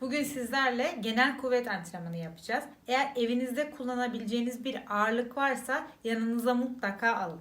Bugün sizlerle genel kuvvet antrenmanı yapacağız. Eğer evinizde kullanabileceğiniz bir ağırlık varsa yanınıza mutlaka alın.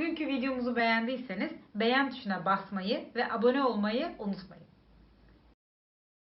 Bugünkü videomuzu beğendiyseniz beğen tuşuna basmayı ve abone olmayı unutmayın.